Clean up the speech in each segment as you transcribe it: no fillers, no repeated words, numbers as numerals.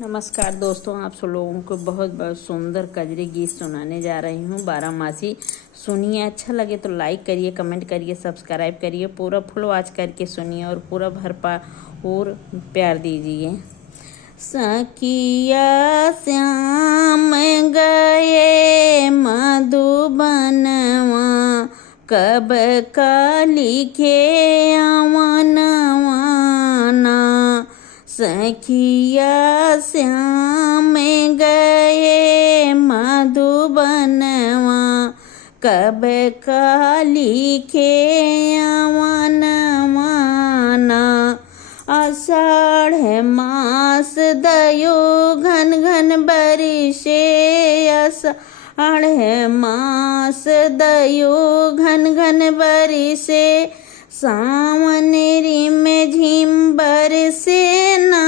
नमस्कार दोस्तों, आप सब लोगों को बहुत बहुत सुंदर कजरी गीत सुनाने जा रही हूँ। बारामासी सुनिए, अच्छा लगे तो लाइक करिए, कमेंट करिए, सब्सक्राइब करिए, पूरा फुल वॉच करके सुनिए और पूरा भरपूर प्यार दीजिए। सखिया श्याम गए मधुबनवा, कब का लिखे अवनवाना। सखिया श्याम गए मधुबनवा, कब का लिखे अवनवाना। आषाढ़ मास दयो घन घन बरिसे, आषाढ़ मास दयो घन घन बरिसे। सावन रिम झिम बरसे ना,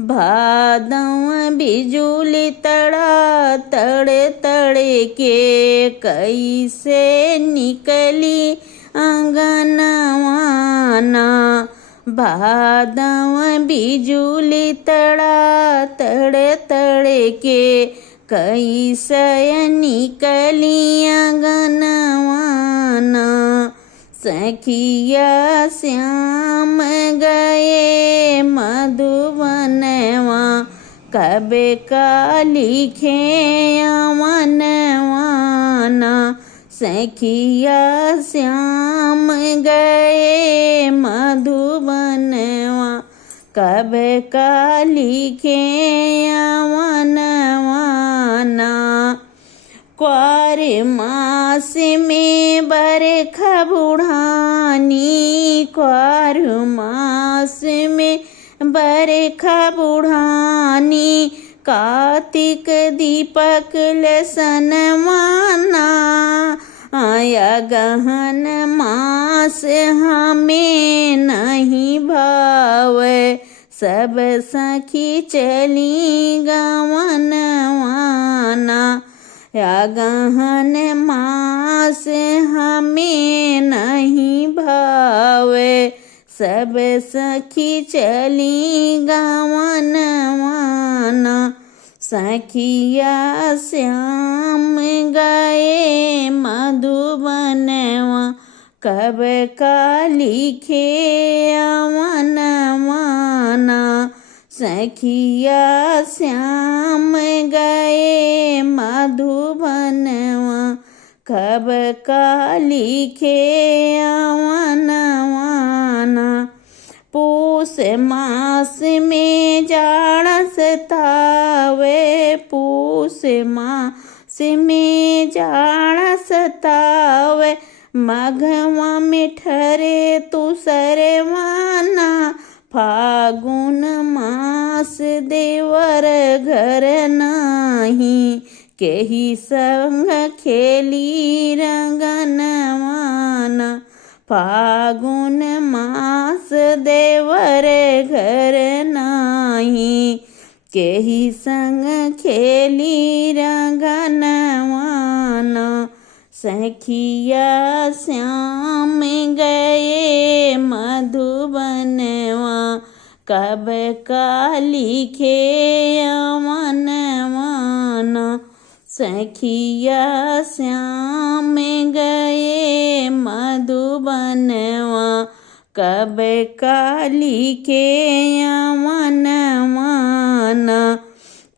भादव बिजुली तड़ा तड़े तड़े के। कैसे निकली अंगनवाना, भादव बिजुली तड़ा तड़े तड़े के। कैसे निकली अंगनवाना। सखिया श्याम गए मधुबनवा, कब का लिखे अवनवाना। सखिया श्याम गए मधुबनवा, कब का लिखे अवनवाना। क्वार मास में बरखा बुढ़ानी, क्वार मास में बरखा बुढ़ानी। कार्तिक दीपक लसनवाना, आया गहन मास हमें नहीं भावे। सब सखी चली गवनवाना, या गहन मास हमें नहीं भावे। सब सखी चली गवनवाना। सखिया श्याम गए मधुबनवा, कब का लिखे अवनवाना। सखिया श्याम गए मधुबनवा, कब का लिखे अवनवाना। पूस मास में जाड़ा सतावे, पूस मास में जाड़ा सतावे। माघवा में ठरे तुसरवाना, फागुन मास देवर घर नाही। केही संग खेली रंगनवाना, फागुन मास देवर घर नाही। केही संग खेली रंगनवाना। सखिया श्याम गए मधुबनवा, कब का लिखे अवनवाना। सखिया श्याम गए मधुबनवा, कब का लिखे अवनवाना।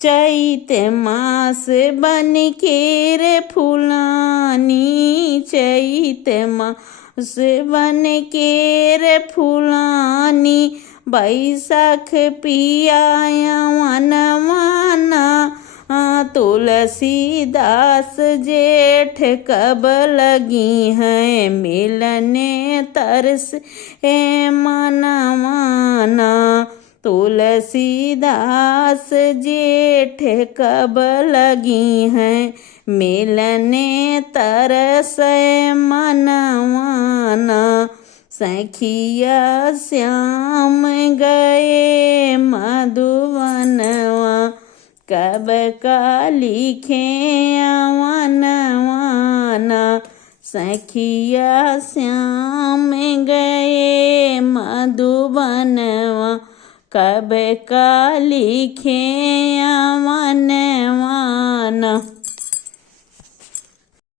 चैत मास बन के रे फुलानी, चैत मास बन के रे फुलानी। बैसाख पिया अवनवाना, तुलसीदास जेठ कब लगी है मिलने तरस है मनवाना। तुलसीदास जेठ कब लगी है मिलने तरस मनवाना। सखिया श्याम गए मधुबनवा, कब का लिखे अवनवाना। सखिया श्याम गए मधुबनवा, कब का लिखे अमन